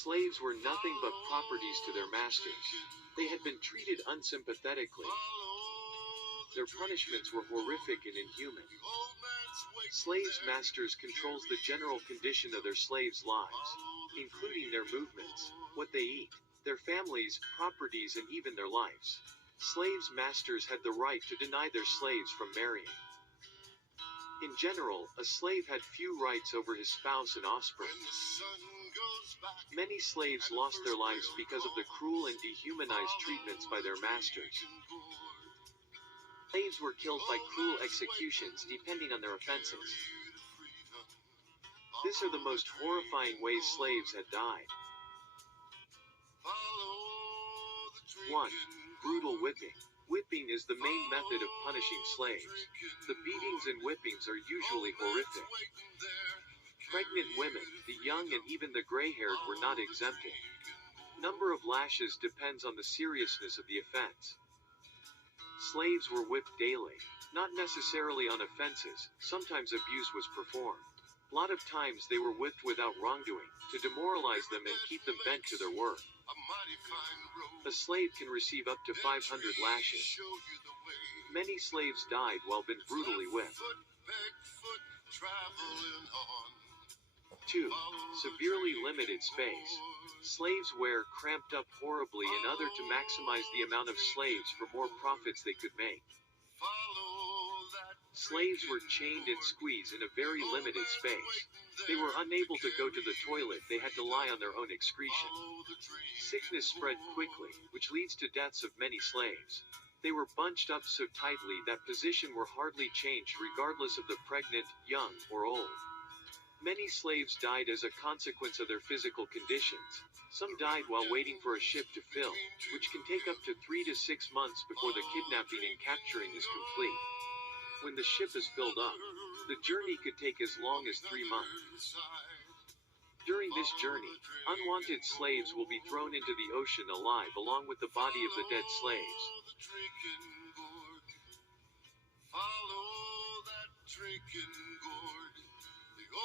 Slaves were nothing but properties to their masters. They had been treated unsympathetically. Their punishments were horrific and inhuman. Slaves' masters controls the general condition of their slaves' lives, including their movements, what they eat, their families, properties, and even their lives. Slaves' masters had the right to deny their slaves from marrying. In general, a slave had few rights over his spouse and offspring. Many slaves lost their lives because of the cruel and dehumanized treatments by their masters. Slaves were killed by cruel executions depending on their offenses. These are the most horrifying ways slaves had died. 1. Brutal whipping. Whipping is the main method of punishing slaves. The beatings and whippings are usually horrific. Pregnant women, the young and even the gray-haired were not exempted. Number of lashes depends on the seriousness of the offense. Slaves were whipped daily. Not necessarily on offenses, sometimes abuse was performed. A lot of times they were whipped without wrongdoing, to demoralize them and keep them bent to their work. A slave can receive up to 500 lashes. Many slaves died while being brutally whipped. 2. Severely limited space. Slaves were cramped up horribly in order to maximize the amount of slaves for more profits they could make. Slaves were chained and squeezed in a very limited space. They were unable to go to the toilet, they had to lie on their own excretion. Sickness spread quickly, which leads to deaths of many slaves. They were bunched up so tightly that position were hardly changed regardless of the pregnant, young, or old. Many slaves died as a consequence of their physical conditions. Some died while waiting for a ship to fill, which can take up to 3 to 6 months before the kidnapping and capturing is complete. When the ship is filled up, the journey could take as long as 3 months. During this journey, unwanted slaves will be thrown into the ocean alive along with the body of the dead slaves.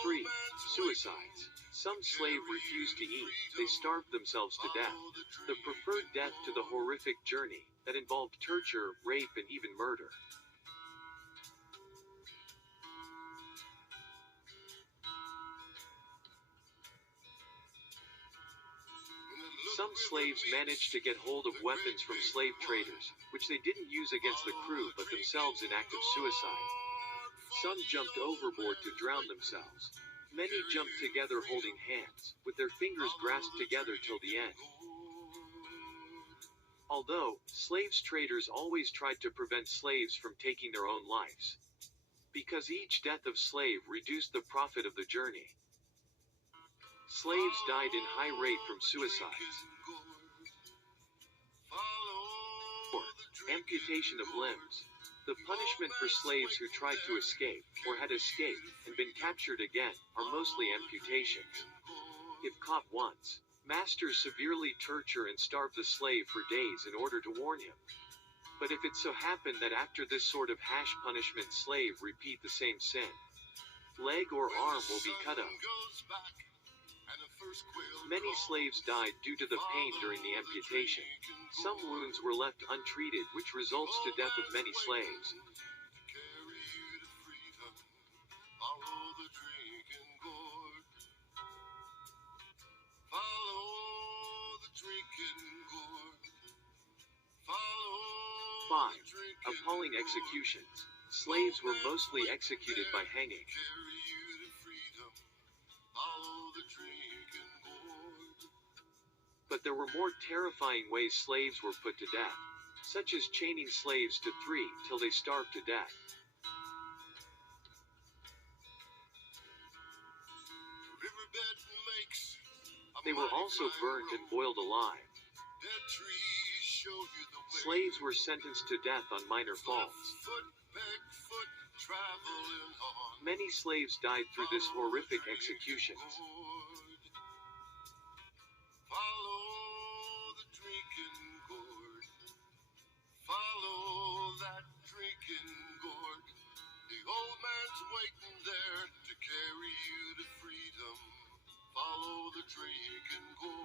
3. Suicides. Some slaves refused to eat, they starved themselves to death. The preferred death to the horrific journey, that involved torture, rape, and even murder. Some slaves managed to get hold of weapons from slave traders, which they didn't use against the crew but themselves in act of suicide. Some jumped overboard to drown themselves. Many jumped together holding hands, with their fingers grasped together till the end. Although, slaves traders always tried to prevent slaves from taking their own lives, because each death of slave reduced the profit of the journey. Slaves died in high rate from suicides. 4. Amputation of limbs. The punishment for slaves who tried to escape, or had escaped, and been captured again, are mostly amputations. If caught once, masters severely torture and starve the slave for days in order to warn him. But if it so happened that after this sort of harsh punishment slave repeat the same sin, leg or arm will be cut off. Many slaves died due to the pain during the amputation. Some wounds were left untreated, which results to death of many slaves. 5. Appalling executions. Slaves were mostly executed by hanging. But there were more terrifying ways slaves were put to death, such as chaining slaves to trees till they starved to death. They were also burnt and boiled alive. Slaves were sentenced to death on minor faults. Many slaves died through this horrific executions. Follow that drinking gourd. The old man's waiting there to carry you to freedom. Follow the drinking gourd.